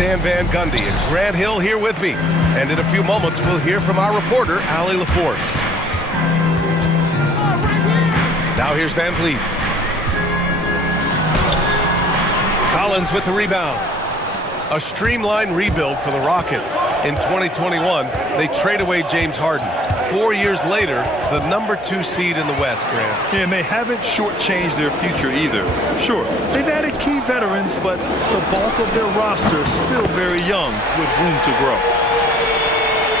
Stan Van Gundy and Grant Hill here with me. And in a few moments, we'll hear from our reporter, Allie LaForce. Now here's Van Vliet. Collins with the rebound. A streamlined rebuild for the Rockets. In 2021, they trade away James Harden. 4 years later, the #2 seed in the West, Grant. Yeah, and they haven't shortchanged their future either. Sure, they've added key veterans, but the bulk of their roster is still very young with room to grow.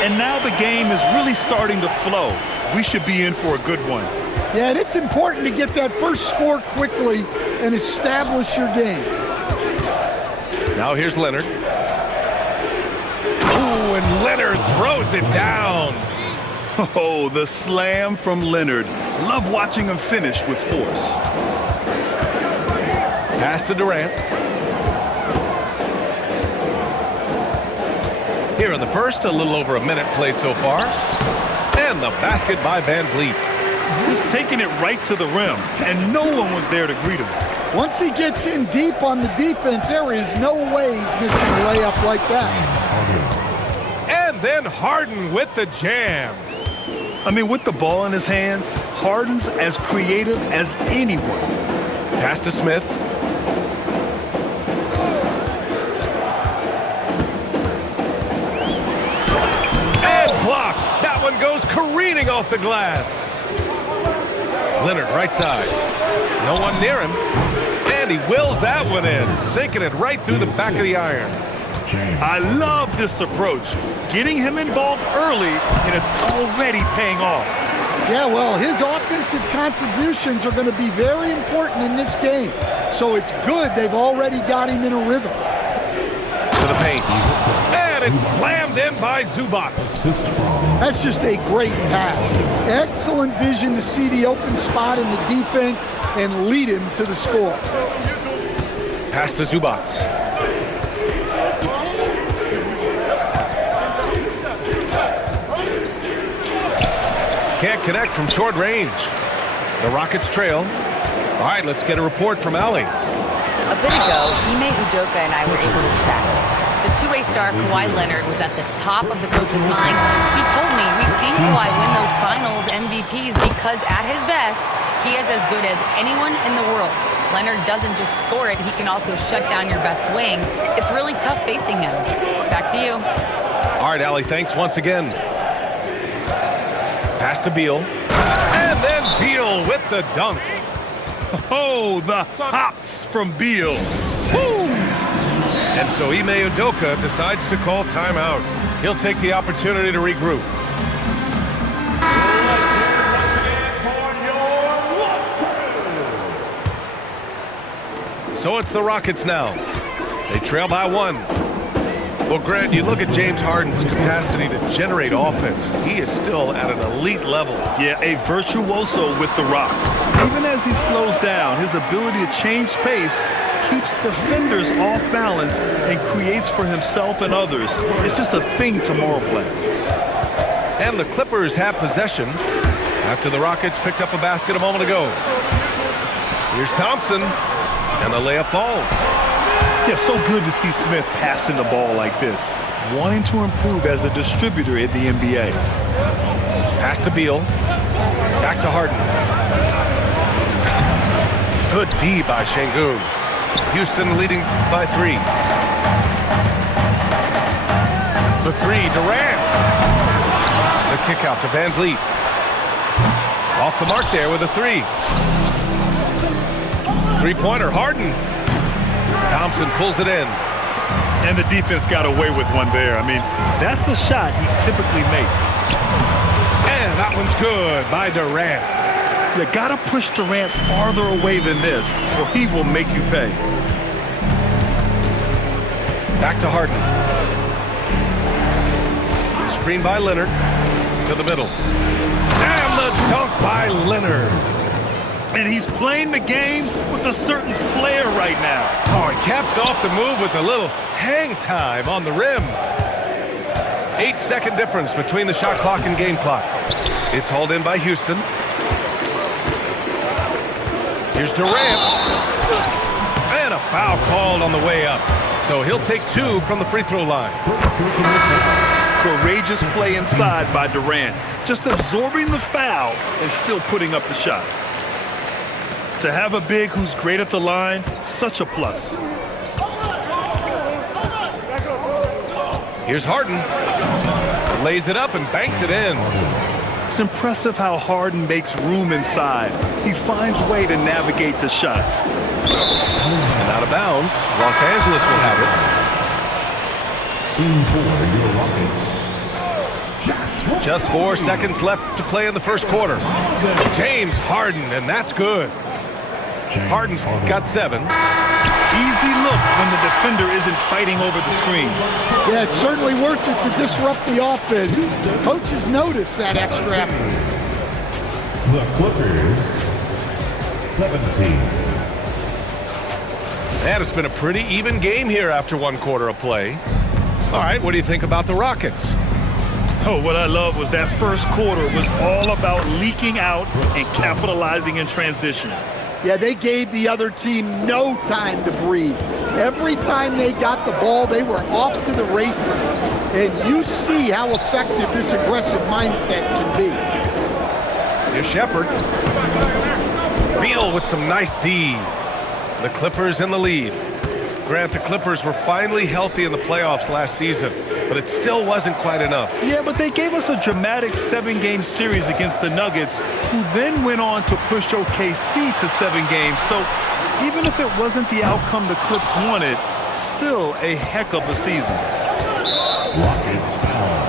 And now the game is really starting to flow. We should be in for a good one. Yeah, and it's important to get that first score quickly and establish your game. Now here's Leonard. Ooh, and Leonard throws it down. Oh, the slam from Leonard. Love watching him finish with force. Pass to Durant. Here in the first, a little over a minute played so far. And the basket by Van Vliet. Just taking it right to the rim, and no one was there to greet him. Once he gets in deep on the defense, there is no way he's missing a layup like that. And then Harden with the jam. I mean, with the ball in his hands, Harden's as creative as anyone. Pass to Smith. And blocked. That one goes careening off the glass. Leonard, right side. No one near him. And he wills that one in, sinking it right through the back of the iron. I love this approach. Getting him involved early, and it's already paying off. Yeah, well, his offensive contributions are going to be very important in this game. So it's good they've already got him in a rhythm. To the paint. And it's slammed in by Zubac. That's just a great pass. Excellent vision to see the open spot in the defense and lead him to the score. Pass to Zubac. Can't connect from short range. The Rockets trail. All right, let's get a report from Allie. A bit ago, Ime Udoka and I were able to chat. The two-way star Kawhi Leonard was at the top of the coach's mind. He told me we've seen Kawhi win those finals MVPs because at his best, he is as good as anyone in the world. Leonard doesn't just score it, he can also shut down your best wing. It's really tough facing him. Back to you. All right, Allie, thanks once again. Pass to Beal. And then Beal with the dunk. Oh, the hops from Beal. Woo! And so Ime Udoka decides to call timeout. He'll take the opportunity to regroup. So it's the Rockets now. They trail by 1. Well, Grant, you look at James Harden's capacity to generate offense. He is still at an elite level. Yeah, a virtuoso with the rock. Even as he slows down, his ability to change pace keeps defenders off balance and creates for himself and others. It's just a thing tomorrow play. And the Clippers have possession after the Rockets picked up a basket a moment ago. Here's Thompson, and the layup falls. Yeah, so good to see Smith passing the ball like this, wanting to improve as a distributor in the NBA. Pass to Beal. Back to Harden. Good D by Şengün. Houston leading by 3. For 3, Durant. The kick out to Van Vliet. Off the mark there with a 3. Three-pointer, Harden. Thompson pulls it in. And the defense got away with one there. I mean, that's a shot he typically makes. And that one's good by Durant. You gotta push Durant farther away than this, or he will make you pay. Back to Harden. Screen by Leonard. To the middle. And the dunk by Leonard. And he's playing the game with a certain flair right now. Oh, he caps off the move with a little hang time on the rim. 8-second difference between the shot clock and game clock. It's hauled in by Houston. Here's Durant. And a foul called on the way up. So he'll take 2 from the free throw line. Courageous play inside by Durant. Just absorbing the foul and still putting up the shot. To have a big who's great at the line, such a plus. Here's Harden. Lays it up and banks it in. It's impressive how Harden makes room inside. He finds a way to navigate the shots. And out of bounds, Los Angeles will have it. Just 4 seconds left to play in the first quarter. James Harden, and that's good. Harden's got 7. Easy look when the defender isn't fighting over the screen. Yeah, it's certainly worth it to disrupt the offense. Coaches notice that extra effort. The Clippers, 17. And it's been a pretty even game here after 1 quarter of play. All right, what do you think about the Rockets? Oh, what I love was that first quarter was all about leaking out and capitalizing in transition. Yeah, they gave the other team no time to breathe. Every time they got the ball, they were off to the races. And you see how effective this aggressive mindset can be. Here's Shepherd. Beal with some nice D. The Clippers in the lead. Grant, the Clippers were finally healthy in the playoffs last season, but it still wasn't quite enough. Yeah, but they gave us a dramatic 7-game series against the Nuggets, who then went on to push OKC to 7 games. So even if it wasn't the outcome the Clips wanted, still a heck of a season. Rockets foul.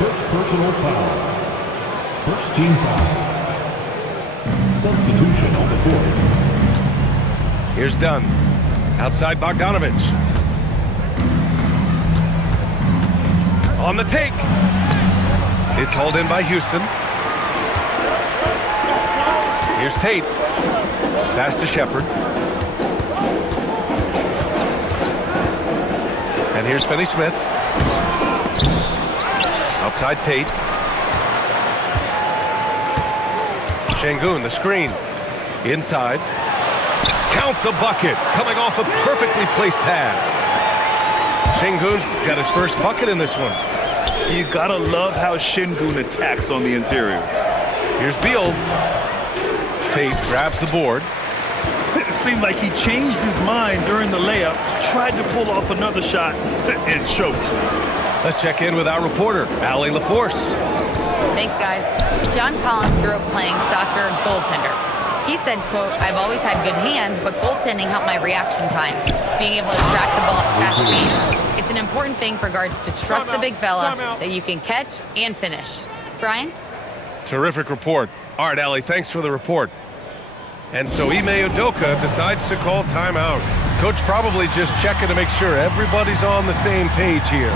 First personal foul. First team foul. Substitution on the court. Here's Dunn. Outside Bogdanovic. On the take. It's hauled in by Houston. Here's Tate. Pass to Shepherd. And here's Finney-Smith. Outside Tate. Şengün, the screen. Inside. Count the bucket. Coming off a perfectly placed pass. Şengün's got his first bucket in this one. You gotta love how Şengün attacks on the interior. Here's Beal. Tate grabs the board. It seemed like he changed his mind during the layup, tried to pull off another shot, and choked. Let's check in with our reporter, Allie LaForce. Thanks, guys. John Collins grew up playing soccer goaltender. He said, quote, "I've always had good hands, but goaltending helped my reaction time. Being able to track the ball at fast speeds. It's an important thing for guards to trust the big fella that you can catch and finish." Brian? Terrific report. All right, Allie, thanks for the report. And so Ime Udoka decides to call timeout. Coach probably just checking to make sure everybody's on the same page here.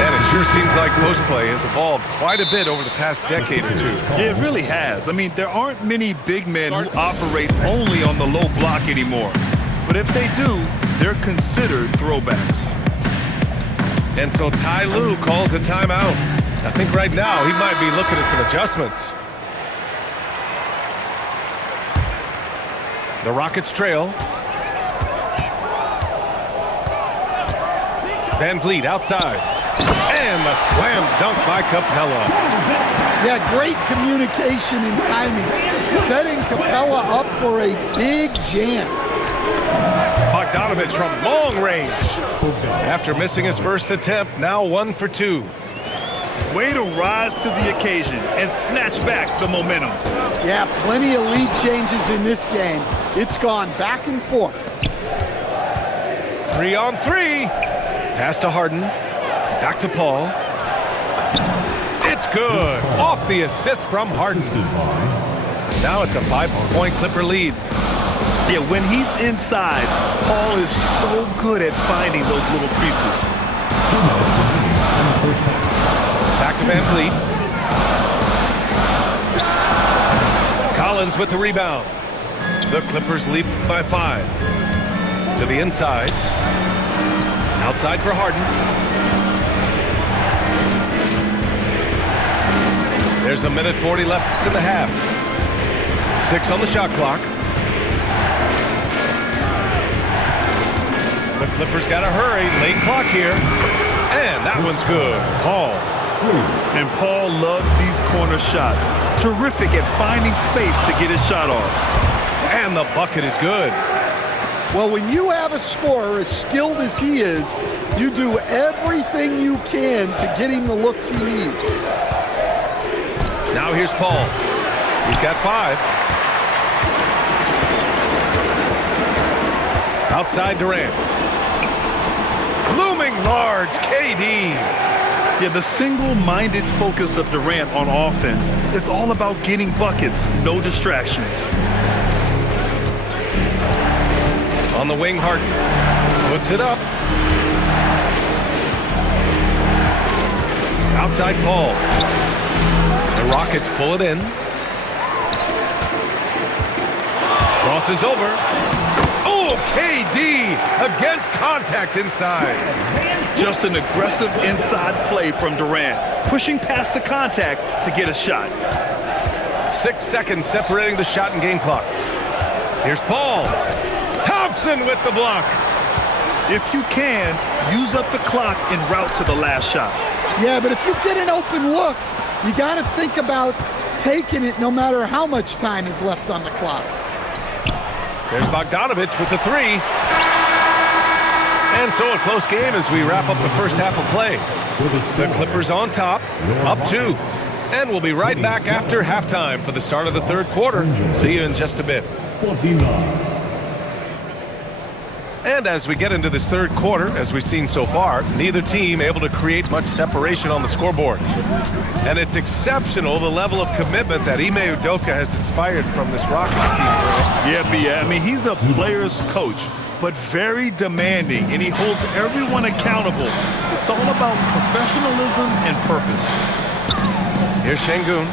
And it sure seems like post play has evolved quite a bit over the past decade or two. Yeah, it really has. I mean, there aren't many big men who operate only on the low block anymore. But if they do, they're considered throwbacks. And so Ty Lue calls a timeout. I think right now he might be looking at some adjustments. The Rockets trail. Van Vliet outside. And the slam dunk by Capella. Yeah, great communication and timing. Setting Capella up for a big jam. Bogdanovic from long range. After missing his first attempt, now 1 for 2. Way to rise to the occasion and snatch back the momentum. Yeah, plenty of lead changes in this game. It's gone back and forth. 3 on 3. Pass to Harden. Back to Paul. It's good. Off the assist from Harden. Now it's a 5-point Clipper lead. Yeah, when he's inside, Paul is so good at finding those little creases. Back to Van Vliet. Collins with the rebound. The Clippers lead by 5. To the inside. Outside for Harden. There's a minute 40 left in the half. 6 on the shot clock. The Clippers got to hurry. Late clock here. And that one's good. Paul. And Paul loves these corner shots. Terrific at finding space to get his shot off. And the bucket is good. Well, when you have a scorer as skilled as he is, you do everything you can to get him the looks he needs. Now here's Paul. He's got 5. Outside Durant. Looming large, KD. Yeah, the single-minded focus of Durant on offense is all about getting buckets, no distractions. On the wing, Harden puts it up. Outside Paul. The Rockets pull it in. Crosses over. Oh, KD against contact inside. Just an aggressive inside play from Durant, pushing past the contact to get a shot. 6 seconds separating the shot and game clocks. Here's Paul. Thompson with the block. If you can, use up the clock en route to the last shot. Yeah, but if you get an open look, you got to think about taking it no matter how much time is left on the clock. There's Bogdanovich with the 3. And so a close game as we wrap up the first half of play. The Clippers on top, up 2. And we'll be right back after halftime for the start of the third quarter. See you in just a bit. 29. And as we get into this third quarter, as we've seen so far, neither team able to create much separation on the scoreboard. And it's exceptional the level of commitment that Ime Udoka has inspired from this Rockets team. Yeah, I mean, he's a player's coach, but very demanding, and he holds everyone accountable. It's all about professionalism and purpose. Here's Şengün,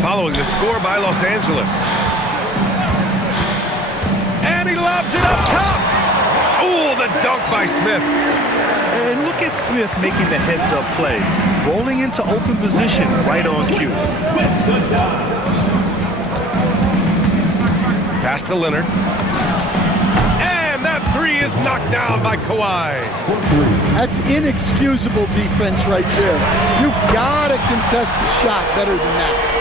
following the score by Los Angeles. And he lobs it up top. Oh, the dunk by Smith. And look at Smith making the heads-up play, rolling into open position right on cue. Pass to Leonard. And that 3 is knocked down by Kawhi. That's inexcusable defense right there. You gotta contest the shot better than that.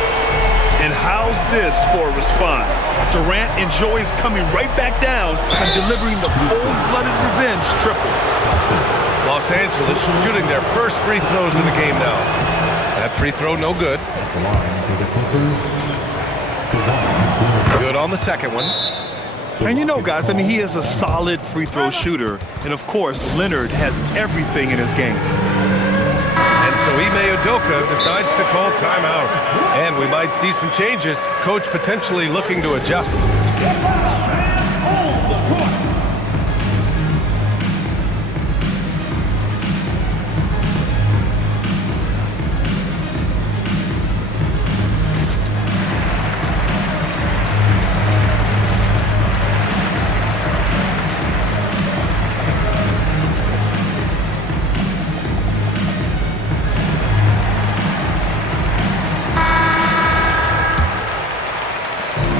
And how's this for a response? Durant enjoys coming right back down and delivering the cold-blooded revenge triple. Los Angeles shooting their first free throws of the game now. That free throw no good. Good on the second one. And you know, guys, I mean, he is a solid free throw shooter. And, of course, Leonard has everything in his game. And so Ime Udoka decides to call timeout. And we might see some changes. Coach potentially looking to adjust.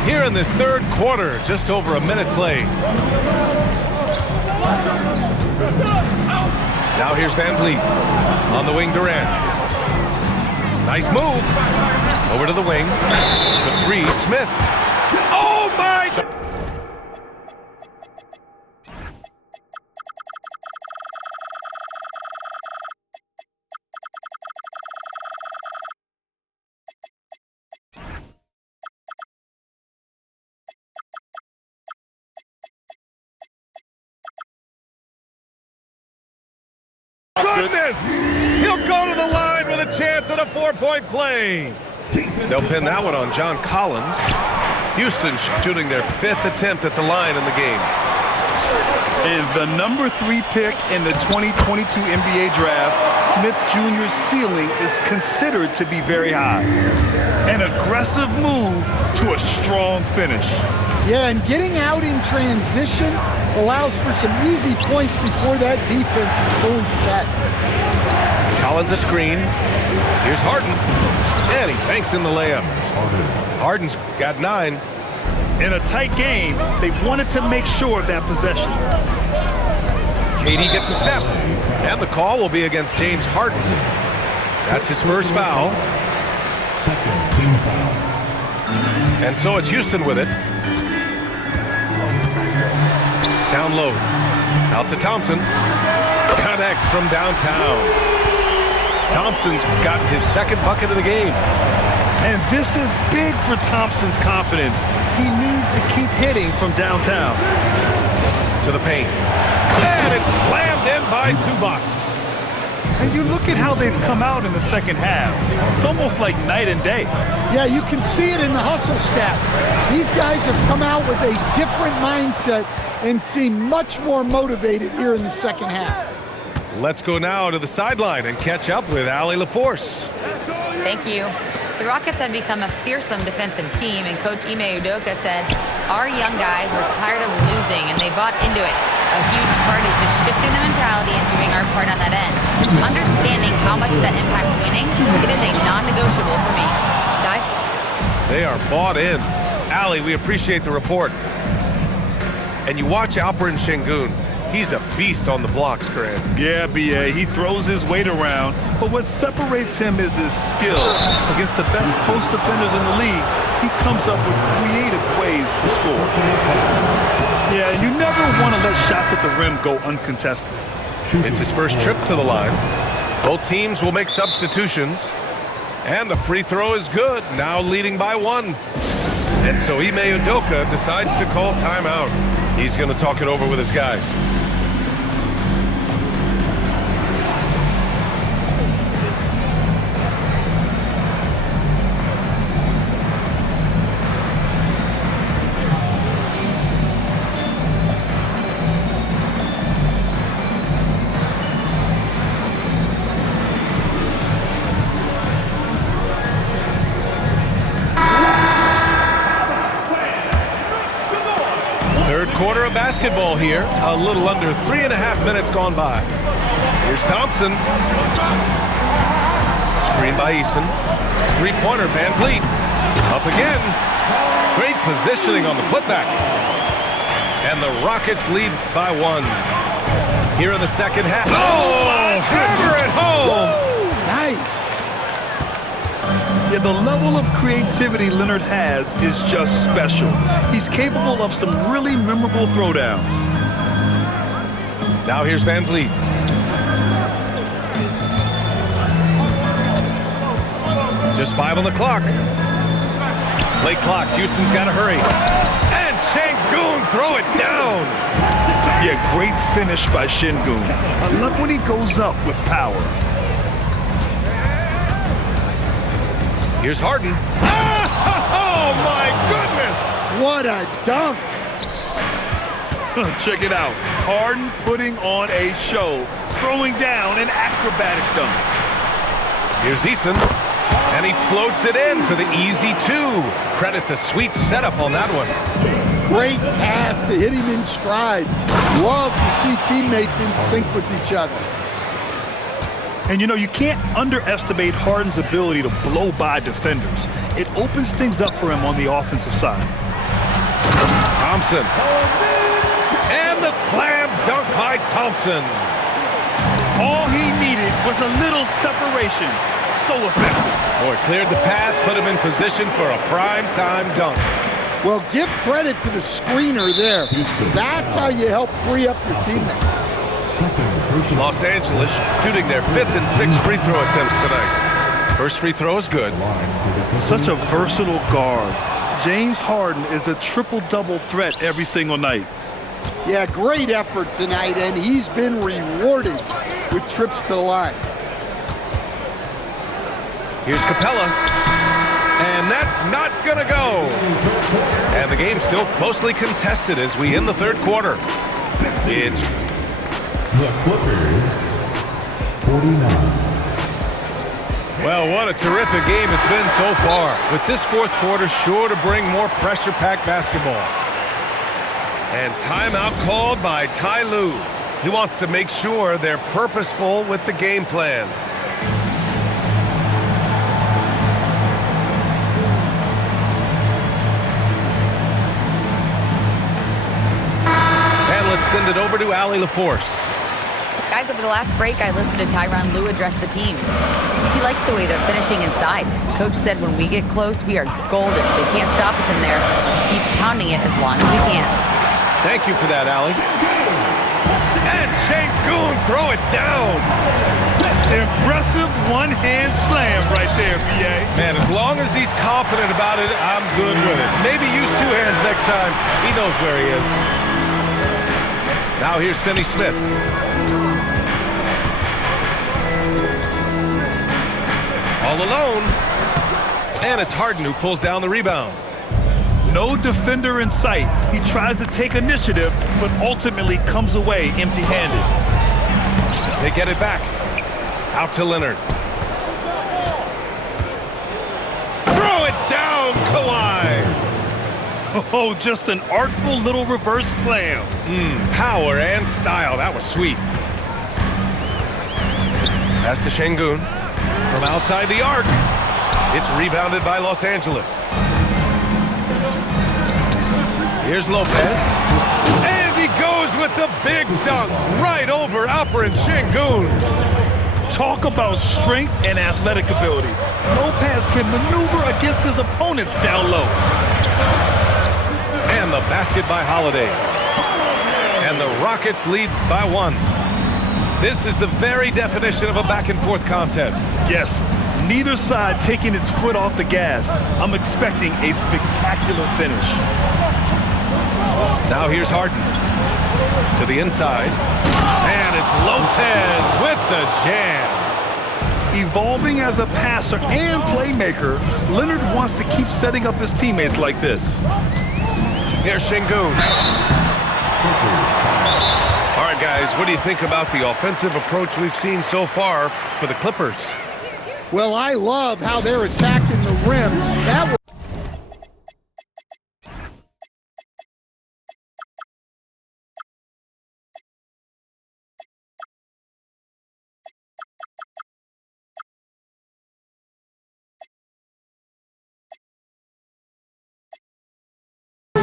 Here in this third quarter, just over a minute played. Now here's Van Vliet on the wing, Durant. Nice move. Over to the wing. The 3, Smith. Oh my! Goodness! He'll go to the line with a chance at a 4-point play. They'll pin that one on John Collins. Houston shooting their 5th attempt at the line in the game. And the number 3 pick in the 2022 NBA draft, Smith Jr.'s ceiling is considered to be very high. An aggressive move to a strong finish. Yeah, and getting out in transition allows for some easy points before that defense is fully set. Collins a screen. Here's Harden. And he banks in the layup. Harden's got 9. In a tight game, they wanted to make sure of that possession. KD gets a step. And the call will be against James Harden. That's his first foul. Second team foul. And so it's Houston with it. Down low. Out to Thompson. Connects from downtown. Thompson's gotten his second bucket of the game. And this is big for Thompson's confidence. He needs to keep hitting from downtown. To the paint. And it's slammed in by Zubac. And you look at how they've come out in the second half. It's almost like night and day. Yeah, you can see it in the hustle stats. These guys have come out with a different mindset and seem much more motivated here in the second half. Let's go now to the sideline and catch up with Allie LaForce. Thank you. The Rockets have become a fearsome defensive team, and Coach Ime Udoka said, our young guys were tired of losing, and they bought into it. A huge part is just shifting the mentality and doing our part on that end. Understanding how much that impacts winning, it is a non-negotiable for me. Guys? They are bought in. Allie, we appreciate the report. And you watch Alperen Şengün. He's a beast on the blocks, Grant. Yeah, B.A., he throws his weight around, but what separates him is his skill. Against the best post defenders in the league, he comes up with creative ways to score. Yeah, and you never want to let shots at the rim go uncontested. It's his first trip to the line. Both teams will make substitutions. And the free throw is good, now leading by 1. And so Ime Udoka decides to call timeout. He's going to talk it over with his guys. Quarter of basketball here. A little under 3.5 minutes gone by. Here's Thompson. Screen by Eason. Three-pointer, Van Vliet. Up again. Great positioning on the putback. And the Rockets lead by 1. Here in the second half. Oh, hammer it home. Nice. Yeah, the level of creativity Leonard has is just special. He's capable of some really memorable throwdowns. Now here's Van Vliet. Just 5 on the clock. Late clock. Houston's got to hurry. And Şengün throw it down. Yeah, great finish by Şengün. I love when he goes up with power. Here's Harden. Oh, my goodness! What a dunk. Check it out. Harden putting on a show, throwing down an acrobatic dunk. Here's Eason, and he floats it in for the easy 2. Credit the sweet setup on that one. Great pass to hit him in stride. Love to see teammates in sync with each other. And you know, you can't underestimate Harden's ability to blow by defenders. It opens things up for him on the offensive side. Thompson. And the slam dunk by Thompson. All he needed was a little separation. So effective. Boy, cleared the path, put him in position for a prime-time dunk. Well, give credit to the screener there. That's how you help free up your teammates. Los Angeles shooting their 5th and 6th free throw attempts tonight. First free throw is good. Such a versatile guard. James Harden is a triple-double threat every single night. Yeah, great effort tonight, and he's been rewarded with trips to the line. Here's Capella. And that's not going to go. And the game's still closely contested as we end the third quarter. It's The Clippers, 49. Well, what a terrific game it's been so far. With this fourth quarter sure to bring more pressure-packed basketball. And timeout called by Ty Lue. He wants to make sure they're purposeful with the game plan. send it over to Allie LaForce. Guys, over the last break, I listened to Tyronn Lue address the team. He likes the way they're finishing inside. Coach said when we get close, we are golden. They can't stop us in there. Let's keep pounding it as long as we can. Thank you for that, Allie. And Sengun throw it down. Impressive one-hand slam right there, B.A. Man, as long as he's confident about it, I'm good with it. Maybe use two hands next time. He knows where he is. Now here's Finney Smith. All alone. And it's Harden who pulls down the rebound. No defender in sight. He tries to take initiative, but ultimately comes away empty-handed. They get it back. Out to Leonard. Throw it down, Kawhi. Oh, just an artful little reverse slam. Power and style. That was sweet. Pass to Sengun. From outside the arc. It's rebounded by Los Angeles. Here's Lopez. And he goes with the big dunk right over Alperen Sengun. Talk about strength and athletic ability. Lopez can maneuver against his opponents down low. And the basket by Holiday. And the Rockets lead by 1. This is the very definition of a back-and-forth contest. Yes, neither side taking its foot off the gas. I'm expecting a spectacular finish. Now here's Harden. To the inside. And it's Lopez with the jam. Evolving as a passer and playmaker, Leonard wants to keep setting up his teammates like this. Here's Sengun. All right, guys, what do you think about the offensive approach we've seen so far for the Clippers? Well, I love how they're attacking the rim. That was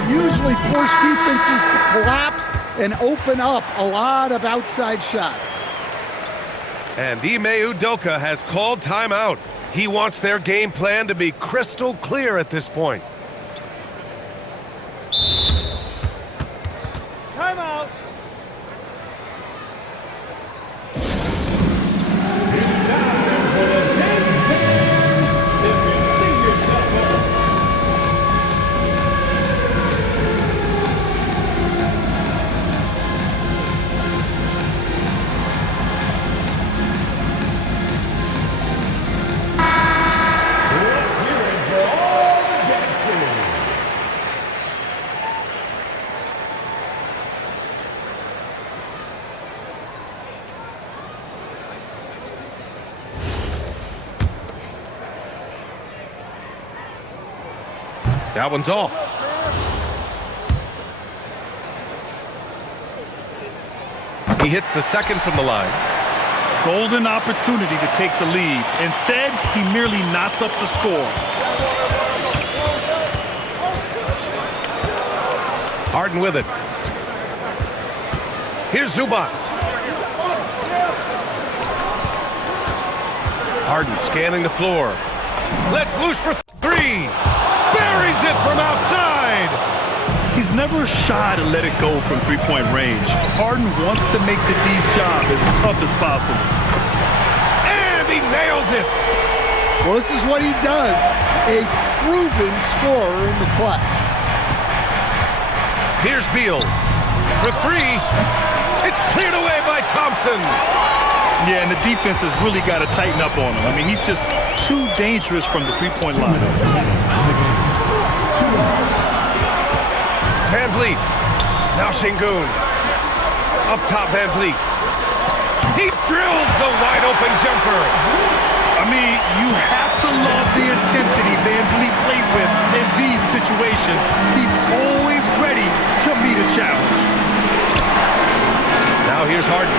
usually force defenses to collapse and open up a lot of outside shots. And Ime Udoka has called timeout. He wants their game plan to be crystal clear at this point. Timeout. That one's off. He hits the second from the line. Golden opportunity to take the lead. Instead, he merely knots up the score. Harden with it. Here's Zubac. Harden scanning the floor. Let's loose for 3. Buries it from outside. He's never shy to let it go from three-point range. Harden wants to make the D's job as tough as possible. And he nails it. Well, this is what he does. A proven scorer in the clutch. Here's Beal. For 3. It's cleared away by Thompson. Yeah, and the defense has really got to tighten up on him. I mean, he's just too dangerous from the three-point line. Van Vliet. Now Sengun. Up top, Van Vliet. He drills the wide-open jumper. I mean, you have to love the intensity Van Vliet plays with in these situations. He's always ready to meet a challenge. Now here's Harden.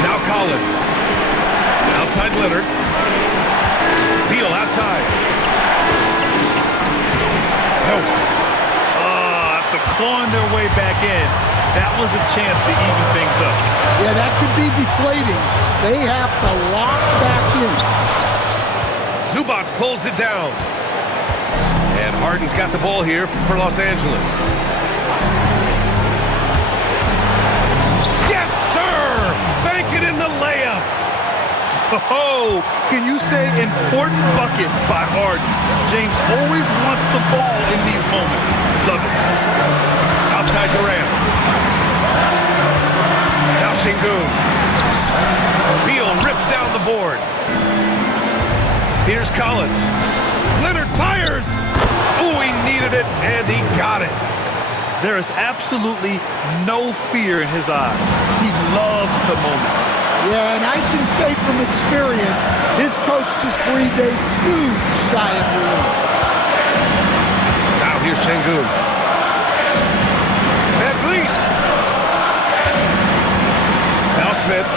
Now Collins. Outside Leonard. Beal outside. No. After clawing their way way back in, that was a chance to even things up. Yeah, that could be deflating. They have to lock back in. Zubac pulls it down. And Harden's got the ball here for Los Angeles. Yes, sir! Bank it in the layup. Oh, can you say important bucket by Harden? James always wants the ball in these moments. Love it. Outside Durant. Now Şengün. Beal rips down the board. Here's Collins. Leonard fires. Ooh, he needed it, and he got it. There is absolutely no fear in his eyes. He loves the moment. Yeah, and I can say from experience, his coach just breathed a huge sigh of relief. Now here's Şengün. Van Vliet. Now Smith.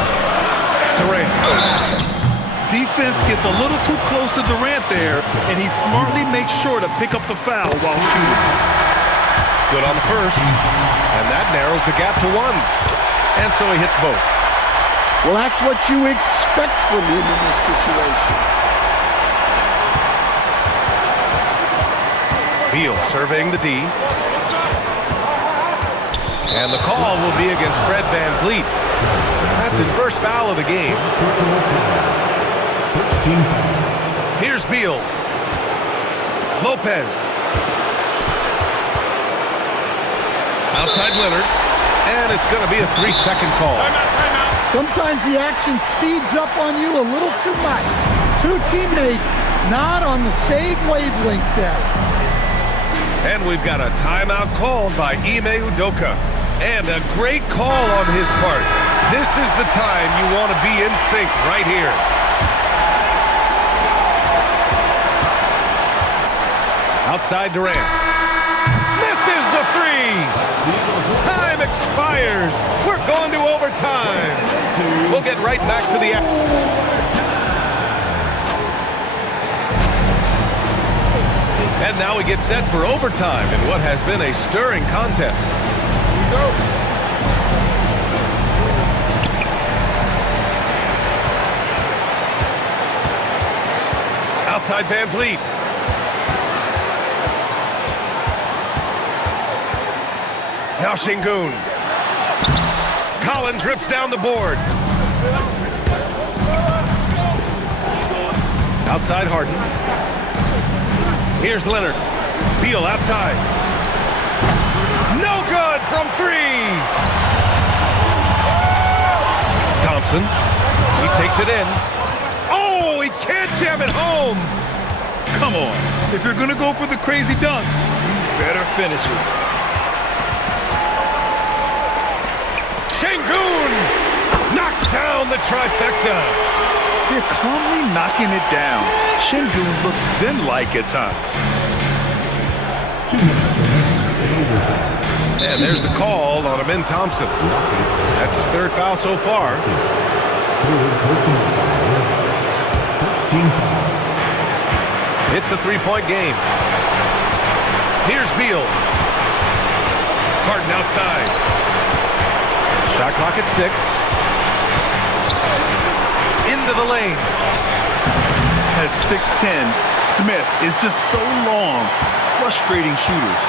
Durant. Defense gets a little too close to Durant there, and he smartly makes sure to pick up the foul while shooting. Good on the first. And that narrows the gap to one. And so he hits both. Well, that's what you expect from him in this situation. Beal surveying the D. And the call will be against Fred Van Vliet. That's his first foul of the game. Here's Beal. Lopez. Outside Leonard. And it's going to be a 3-second call. Sometimes the action speeds up on you a little too much. Two teammates not on the same wavelength there. And we've got a timeout called by Ime Udoka. And a great call on his part. This is the time you want to be in sync right here. Outside Durant. Misses the three. Time expires. We're going to overtime. We'll get right back to the action. And now we get set for overtime in what has been a stirring contest. Here we go. Outside Van Vliet. Now Şengün. Collins rips down the board. Outside Harden. Here's Leonard. Beal outside. No good from three. Thompson. He takes it in. Oh, he can't jam it home. Come on. If you're going to go for the crazy dunk, you better finish it. Şengün knocks down the trifecta. They're calmly knocking it down. Şengün looks zen-like at times. And there's the call on Amin Thompson. That's his third foul so far. It's a three-point game. Here's Beal. Harden outside. Shot clock at 6. Into the lane. At 6'10", Smith is just so long, frustrating shooters.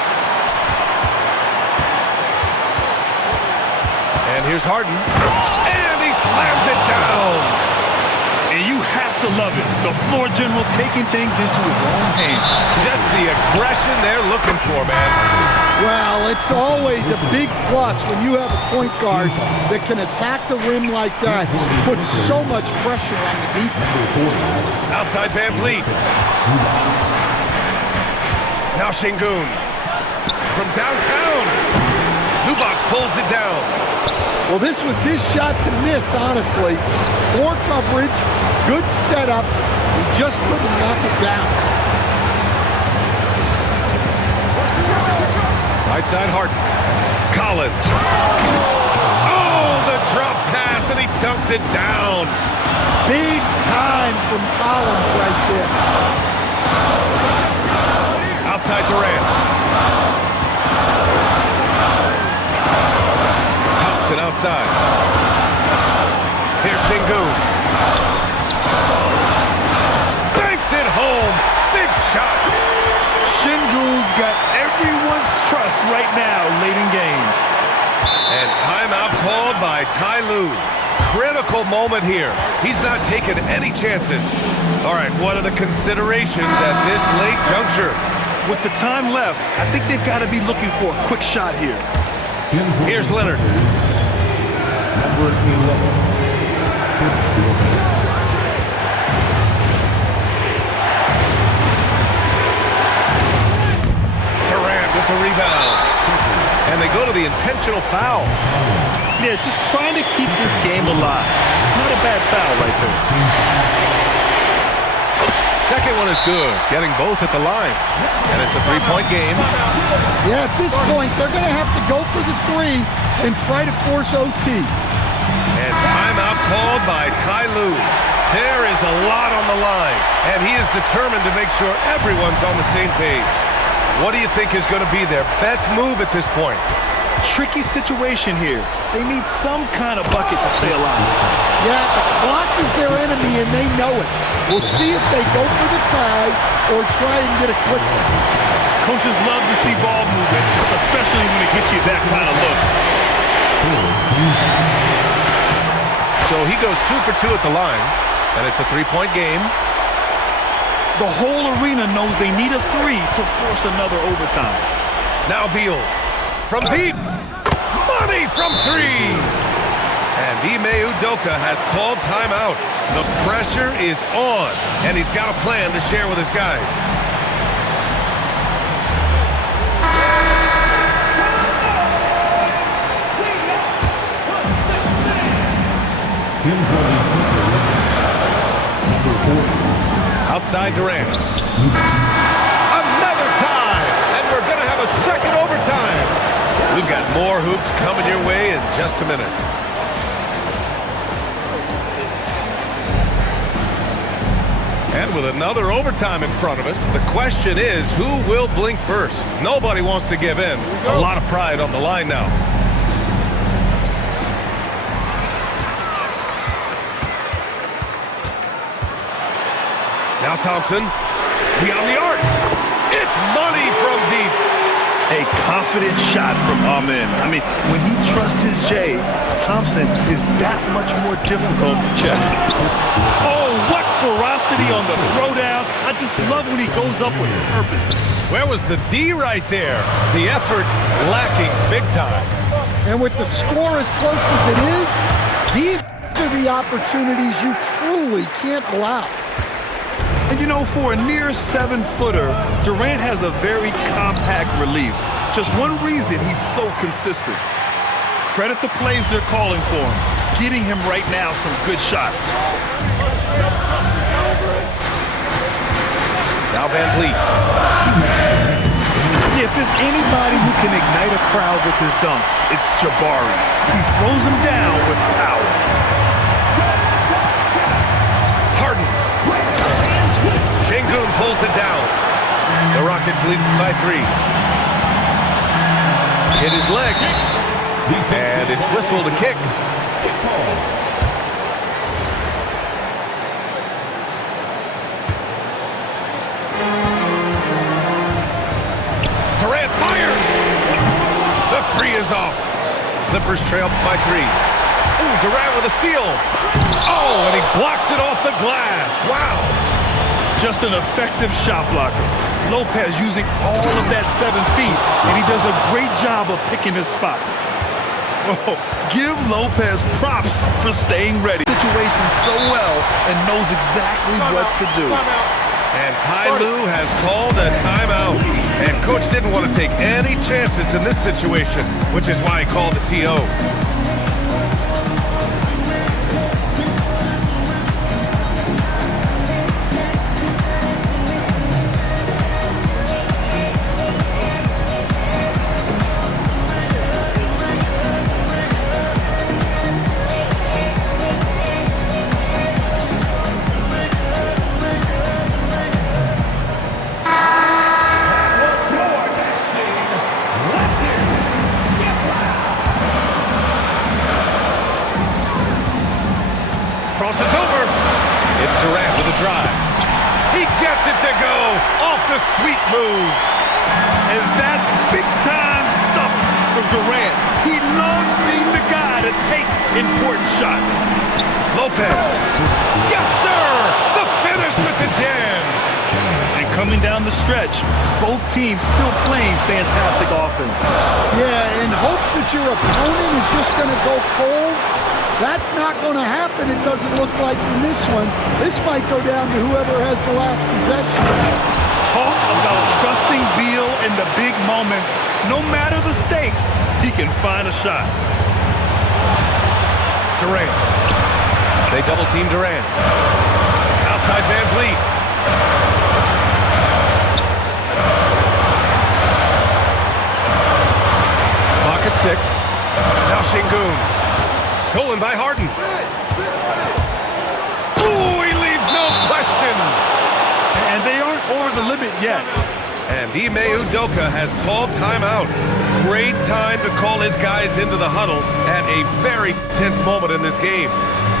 And here's Harden. And he slams it down. And you have to love it. The floor general taking things into his own hands. Just the aggression they're looking for, man. Well, it's always a big plus when you have a point guard that can attack the rim like that, put so much pressure on the defense. Outside Van Vliet. Now Şengün. From downtown. Zubac pulls it down. Well, this was his shot to miss, honestly. Poor coverage, good setup. He just couldn't knock it down. Right side Harden. Collins. Oh, the drop pass, and he dunks it down. Big time from Collins right there. Outside Durant. side. Here's Sengun. Banks it home. Big shot. Sengun's got everyone's trust right now late in games. And timeout called by Ty Lue. Critical moment here. He's not taking any chances. All right, what are the considerations at this late juncture? With the time left, I think they've got to be looking for a quick shot here. Here's Leonard. Number 11. Durant with the rebound. And they go to the intentional foul. Yeah, just trying to keep this game alive. Not a bad foul right there. Second one is good, getting both at the line. And it's a three-point game. Yeah, at this point, they're going to have to go for the three and try to force OT. And timeout called by Ty Lue. There is a lot on the line, and he is determined to make sure everyone's on the same page. What do you think is going to be their best move at this point? Tricky situation here. They need some kind of bucket to stay alive. Yeah, the clock is their enemy, and they know it. We'll see if they go for the tie or try and get a quick one. Coaches love to see ball movement, especially when it gets you that kind of look. So he goes 2 for 2 at the line, and it's a three-point game. The whole arena knows they need a three to force another overtime. Now Beal from deep. Money from three. And Ime Udoka has called timeout. The pressure is on, and he's got a plan to share with his guys. Outside Durant. Another tie, and we're going to have a second overtime. We've got more hoops coming your way in just a minute. And with another overtime in front of us, the question is, who will blink first? Nobody wants to give in. A lot of pride on the line now. Now Thompson, beyond the arc. It's money from deep. A confident shot from Amen. I mean, when he trusts his J, Thompson is that much more difficult to check. Oh, what ferocity on the throwdown. I just love when he goes up with purpose. Where was the D right there? The effort lacking big time. And with the score as close as it is, these are the opportunities you truly can't allow. And you know, for a near 7-footer, Durant has a very compact release. Just one reason he's so consistent. Credit the plays they're calling for him. Getting him right now some good shots. Now Van Vliet. If there's anybody who can ignite a crowd with his dunks, it's Jabari. He throws them down with power. Harden. Sengun pulls it down. The Rockets lead by 3. Hit his leg. And it's whistled a kick. Durant fires. The three is off. Clippers trail by 3. Ooh, Durant with a steal. Oh, and he blocks it off the glass. Wow. Just an effective shot blocker. Lopez using all of that 7 feet, and he does a great job of picking his spots. Oh, give Lopez props for staying ready. Situation so well and knows exactly what to do. And Ty Lue has called a timeout. And Coach didn't want to take any chances in this situation, which is why he called the TO. sweet move. And that's big-time stuff from Durant. He loves being the guy to take important shots. Lopez. Yes, sir! The finish with the jam. And coming down the stretch, both teams still playing fantastic offense. Yeah, in hopes that your opponent is just going to go cold, that's not going to happen, it doesn't look like in this one. This might go down to whoever has the last possession. Talk about trusting Beal in the big moments. No matter the stakes, he can find a shot. Durant. They double-team Durant. Outside Van Vliet. Clock at 6. Now Şengün. Stolen by Harden. Ooh, he leaves no question. And they aren't over the limit yet. And Ime Udoka has called timeout. Great time to call his guys into the huddle at a very tense moment in this game.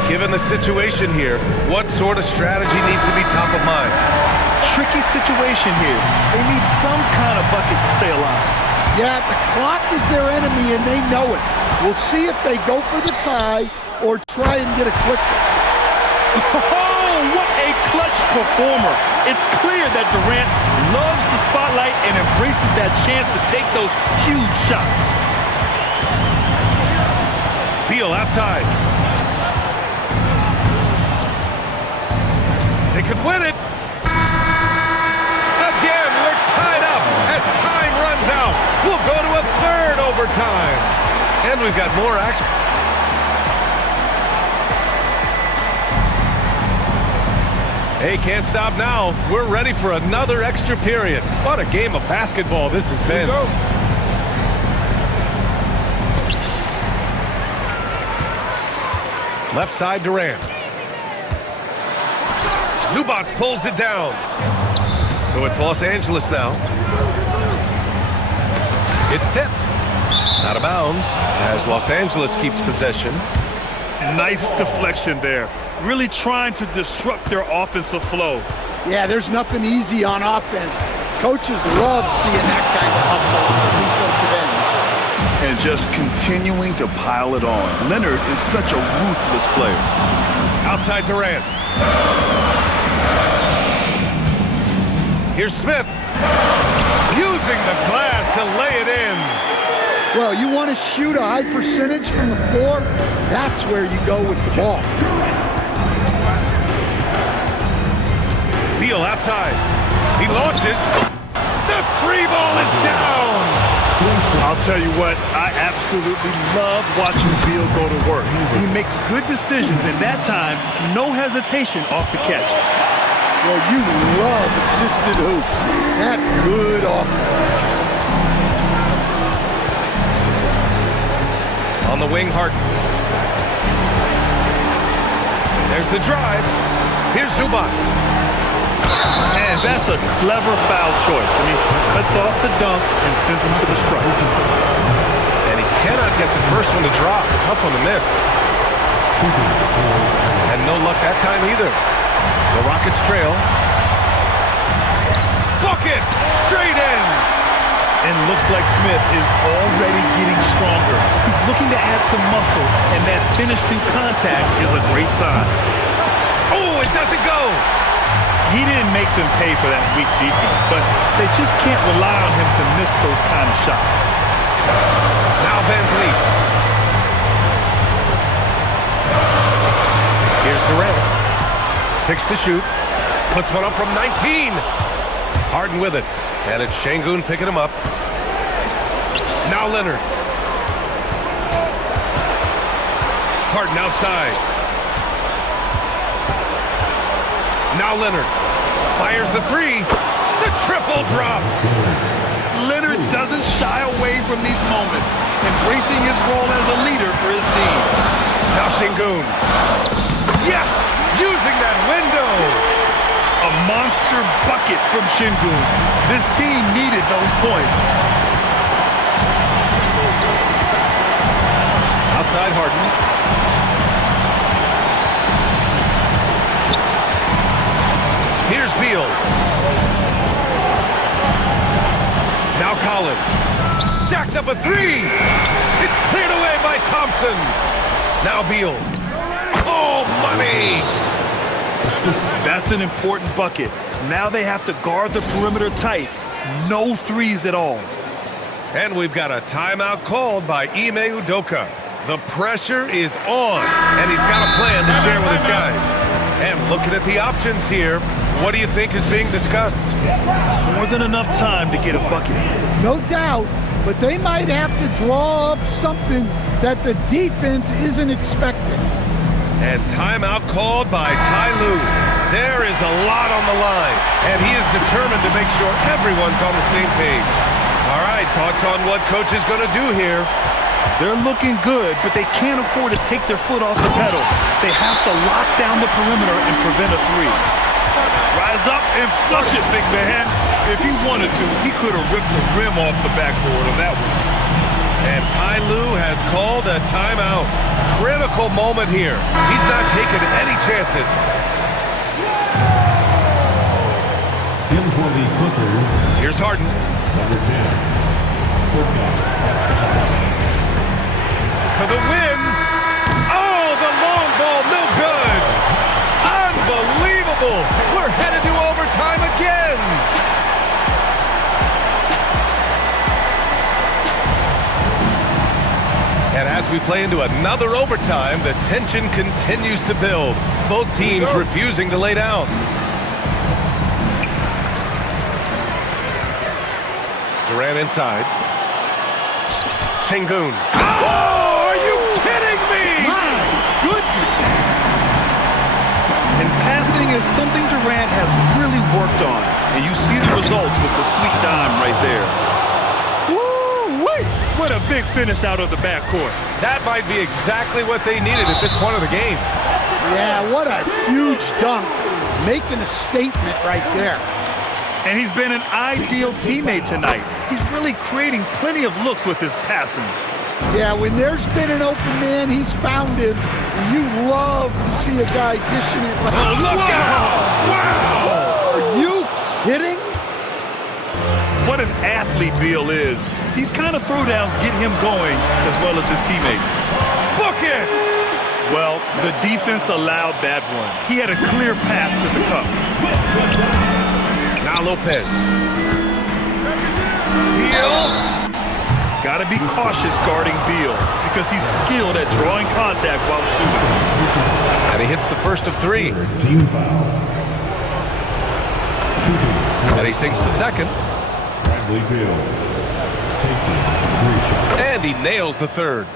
Given the situation here, what sort of strategy needs to be top of mind? Tricky situation here. They need some kind of bucket to stay alive. Yeah, the clock is their enemy and they know it. We'll see if they go for the tie or try and get a quick one. Oh, what a clutch performer. It's clear that Durant loves the spotlight and embraces that chance to take those huge shots. Beal outside. They could win it. Again, we're tied up as time runs out. We'll go to a third overtime. And we've got more action. Hey, can't stop now. We're ready for another extra period. What a game of basketball this has been. Left side Durant. Zubac pulls it down. So it's Los Angeles now. It's tipped. Out of bounds as Los Angeles keeps possession. Nice deflection there. Really trying to disrupt their offensive flow. Yeah, there's nothing easy on offense. Coaches love seeing that kind of hustle on the defensive end. And just continuing to pile it on. Leonard is such a ruthless player. Outside Durant. Here's Smith. Using the glass to lay it in. Well, you want to shoot a high percentage from the floor? That's where you go with the ball. Beal outside. He launches. The free ball is down. I'll tell you what, I absolutely love watching Beal go to work. He makes good decisions, and that time, no hesitation off the catch. Well, you love assisted hoops. That's good offense. On the wing, Harden. There's the drive. Here's Zubac. And that's a clever foul choice. I mean, cuts off the dunk and sends him to the strike. And he cannot get the first one to drop. Tough one to miss. And no luck that time either. The Rockets trail. Bucket! Straight in! And looks like Smith is already getting stronger. He's looking to add some muscle, and that finish through contact is a great sign. Oh, it doesn't go! He didn't make them pay for that weak defense, but they just can't rely on him to miss those kind of shots. Now Van Vliet. Here's Durant. 6 to shoot. Puts one up from 19. Harden with it. And it's Şengün picking him up. Now Leonard. Harden outside. Now Leonard. Fires the three. The triple drops. Leonard doesn't shy away from these moments, embracing his role as a leader for his team. Now Şengün. Yes! Using that window. A monster bucket from Şengün. This team needed those points. Outside Harden. Here's Beal. Collins. Jacks up a three. It's cleared away by Thompson. Now Beal. Oh, money. That's an important bucket. Now they have to guard the perimeter tight. No threes at all. And we've got a timeout called by Ime Udoka. The pressure is on, and he's got a plan to share with his guys. And looking at the options here, what do you think is being discussed? More than enough time to get a bucket. No doubt, but they might have to draw up something that the defense isn't expecting. And timeout called by Ty Lue. There is a lot on the line, and he is determined to make sure everyone's on the same page. All right, thoughts on what coach is going to do here? They're looking good, but they can't afford to take their foot off the pedal. They have to lock down the perimeter and prevent a three. Rise up and flush it, big man. If he wanted to, he could have ripped the rim off the backboard on that one. And Ty Lue has called a timeout. Critical moment here. He's not taking any chances. In for the Clippers, Here's Harden. number 10. For the win. Oh, the long ball, no good. Unbelievable. We're headed to overtime again. And as we play into another overtime, the tension continues to build. Both teams refusing to lay down. Durant inside. Sengun. Oh, are you kidding me? My goodness! And passing is something Durant has really worked on. And you see the results with the sweet dime right there. Woo-wee! What a big finish out of the backcourt. That might be exactly what they needed at this point of the game. Yeah, what a huge dunk. Making a statement right there. And he's been an ideal teammate tonight. He's really creating plenty of looks with his passing. Yeah, when there's been an open man, he's found him. And you love to see a guy dishing it like Oh, look out! Wow! Are you kidding? What an athlete Beal is. These kind of throwdowns get him going as well as his teammates. Book it! Well, the defense allowed that one. He had a clear path to the cup. Now Lopez. Beal. Got to be cautious guarding Beal because he's skilled at drawing contact while shooting. And he hits the first of three. Team foul. And he sinks the second. Bradley Beal taking 3 shots. And he nails the third.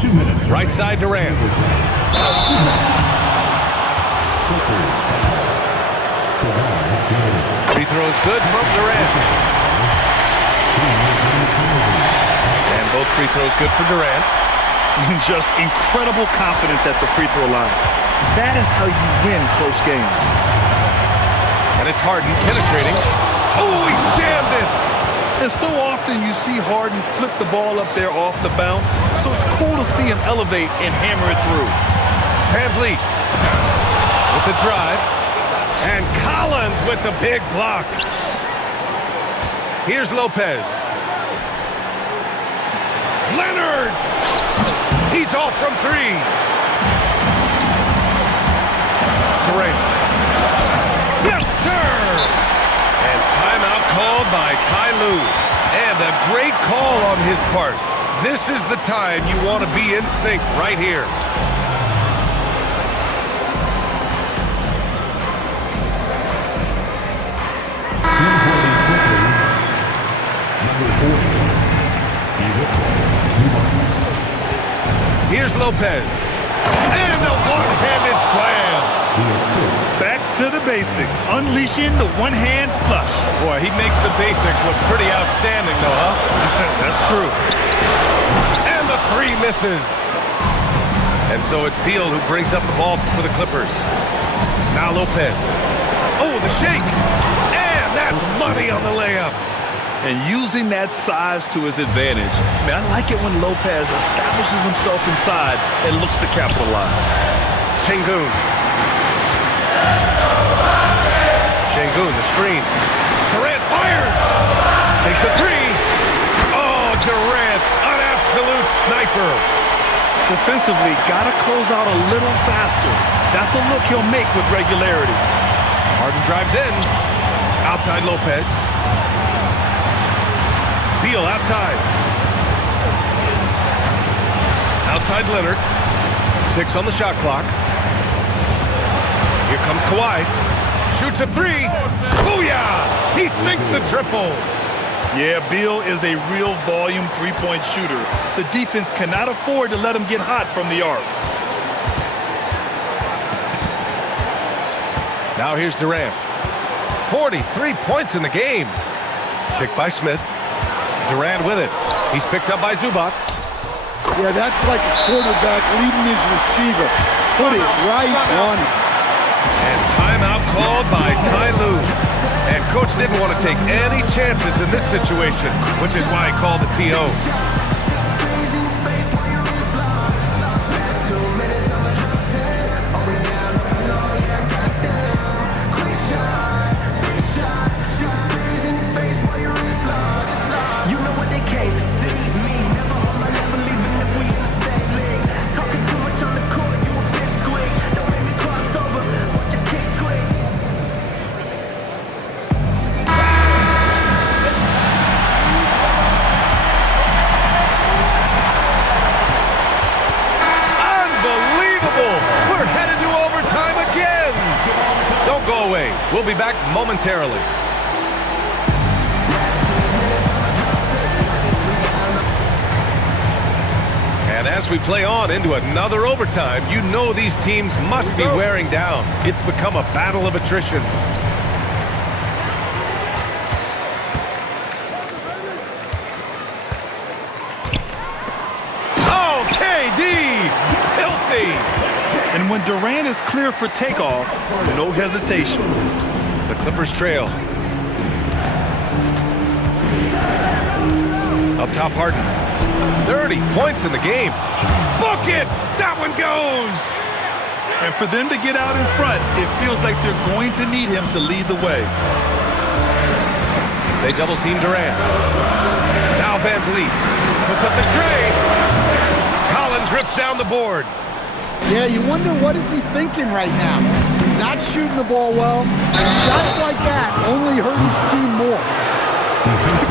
2 minutes. Right side Durant. Free throws good from Durant. And both free throws good for Durant. Just incredible confidence at the free throw line. That is how you win close games. And it's Harden penetrating. Oh, he jammed it. And so often you see Harden flip the ball up there off the bounce, so it's cool to see him elevate and hammer it through. VanVleet with the drive. And Collins with the big block. Here's Lopez. Leonard. He's off from three. Durant. Yes, sir. And timeout called by Ty Lue. And a great call on his part. This is the time you want to be in sync right here. Here's Lopez. And a one-handed slam. Back to the basics, unleashing the one-hand flush. Boy, he makes the basics look pretty outstanding, though, huh? That's true. And the three misses. And so it's Beal who brings up the ball for the Clippers. Now Lopez. Oh, the shake. And that's money on the layup. And using that size to his advantage. Man, I like it when Lopez establishes himself inside and looks to capitalize. Sengun. Sengun, the screen. jumper. Defensively, got to close out a little faster. That's a look he'll make with regularity. Harden drives in. Outside Lopez. Beal outside. Outside Leonard. 6 on the shot clock. Here comes Kawhi. Shoots a 3. Booyah! He sinks the triple. Yeah, Beal is a real volume three-point shooter. The defense cannot afford to let him get hot from the arc. Now here's Durant. 43 points in the game. Picked by Smith. Durant with it. He's picked up by Zubac. Yeah, that's like a quarterback leading his receiver. Put it right on him. And timeout called by Ty Lue. And coach didn't want to take any chances in this situation, which is why he called the TO. Go away. We'll be back momentarily. And as we play on into another overtime, you know these teams must be wearing down. It's become a battle of attrition. Oh, KD! Filthy! And when Durant is clear for takeoff, no hesitation. The Clippers trail. Up top, Harden. 30 points in the game. Book it! That one goes! And for them to get out in front, it feels like they're going to need him to lead the way. They double-team Durant. Now Van Vliet puts up the tray. Collins rips down the board. Yeah, you wonder what is he thinking right now. He's not shooting the ball well. Shots like that only hurt his team more.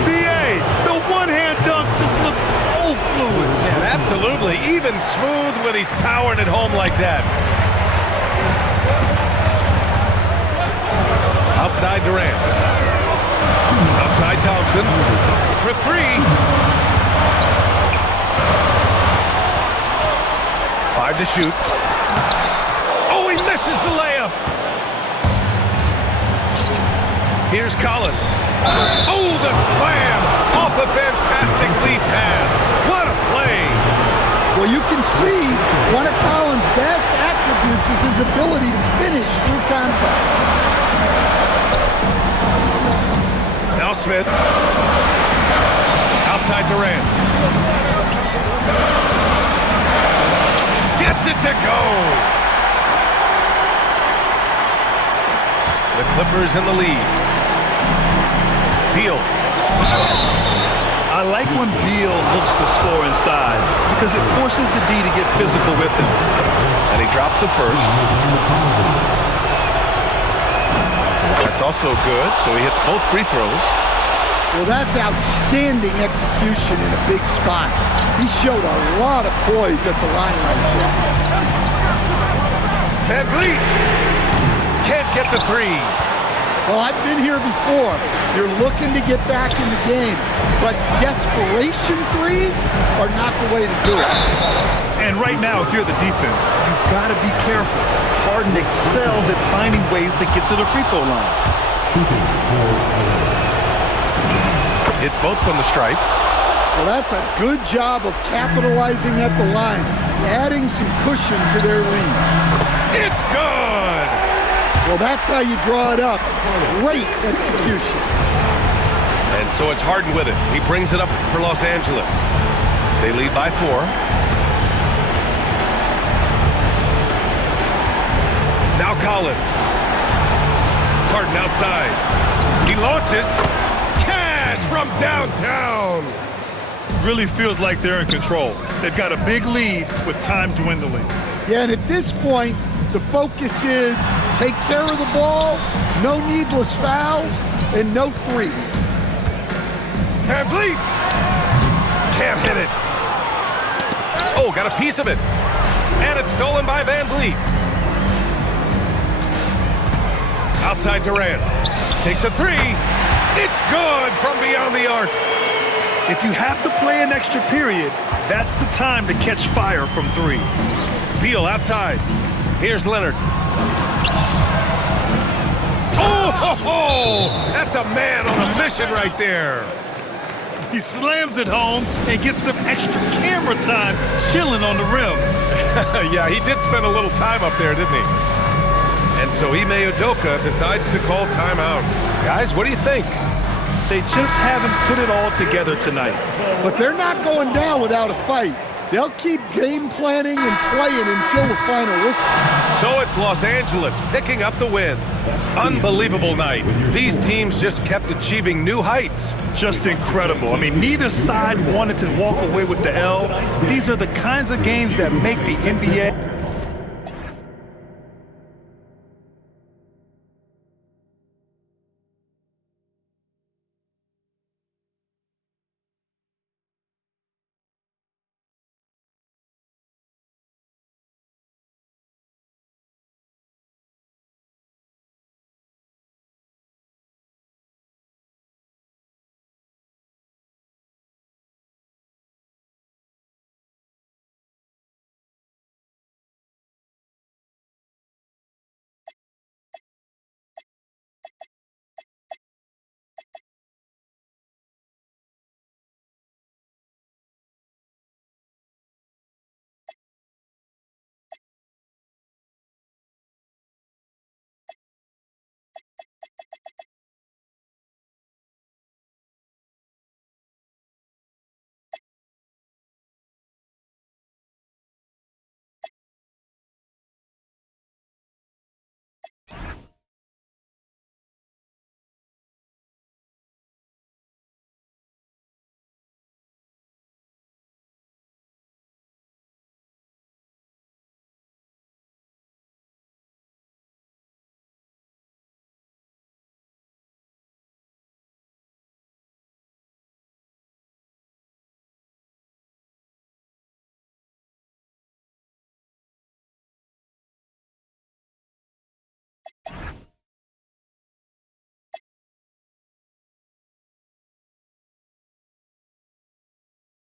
B.A., the one-hand dunk just looks so fluid. Yeah, absolutely. Even smooth when he's powering it home like that. Outside Durant. Outside Thompson. For 3. 5 to shoot. Oh, he misses the layup. Here's Collins. Oh, the slam off a fantastic lead pass. What a play. Well, you can see one of Collins' best attributes is his ability to finish through contact. Now Smith. Outside Durant. Gets it to go. The Clippers in the lead. Beal. I like when Beal looks to score inside because it forces the D to get physical with him. And he drops it first. That's also good, so he hits both free throws. Well, that's outstanding execution in a big spot. He showed a lot of poise at the line right there. Van Vliet can't get the 3. Well, I've been here before. You're looking to get back in the game, but desperation threes are not the way to do it. And right now, if you're the defense, you've got to be careful. Harden excels at finding ways to get to the free throw line. It's both from the stripe. Well, that's a good job of capitalizing at the line, adding some cushion to their lead. It's good! Well, that's how you draw it up. Great execution. And so it's Harden with it. He brings it up for Los Angeles. They lead by 4. Now Collins. Harden outside. He launches. Cash from downtown. really feels like they're in control. They've got a big lead with time dwindling. Yeah, and at this point, the focus is take care of the ball, no needless fouls, and no threes. Van Vliet! Can't hit it. Oh, got a piece of it. And it's stolen by Van Vliet. Outside Durant. Takes a three. It's good from beyond the arc. If you have to play an extra period, that's the time to catch fire from three. Beal outside. Here's Leonard. Oh, ho, ho! That's a man on a mission right there. He slams it home and gets some extra camera time chilling on the rim. Yeah, he did spend a little time up there, didn't he? And so Ime Udoka decides to call timeout. Guys, what do you think? They just haven't put it all together tonight. But they're not going down without a fight. They'll keep game planning and playing until the final whistle. So it's Los Angeles picking up the win. Unbelievable night. These teams just kept achieving new heights. Just incredible. I mean, neither side wanted to walk away with the L. These are the kinds of games that make the NBA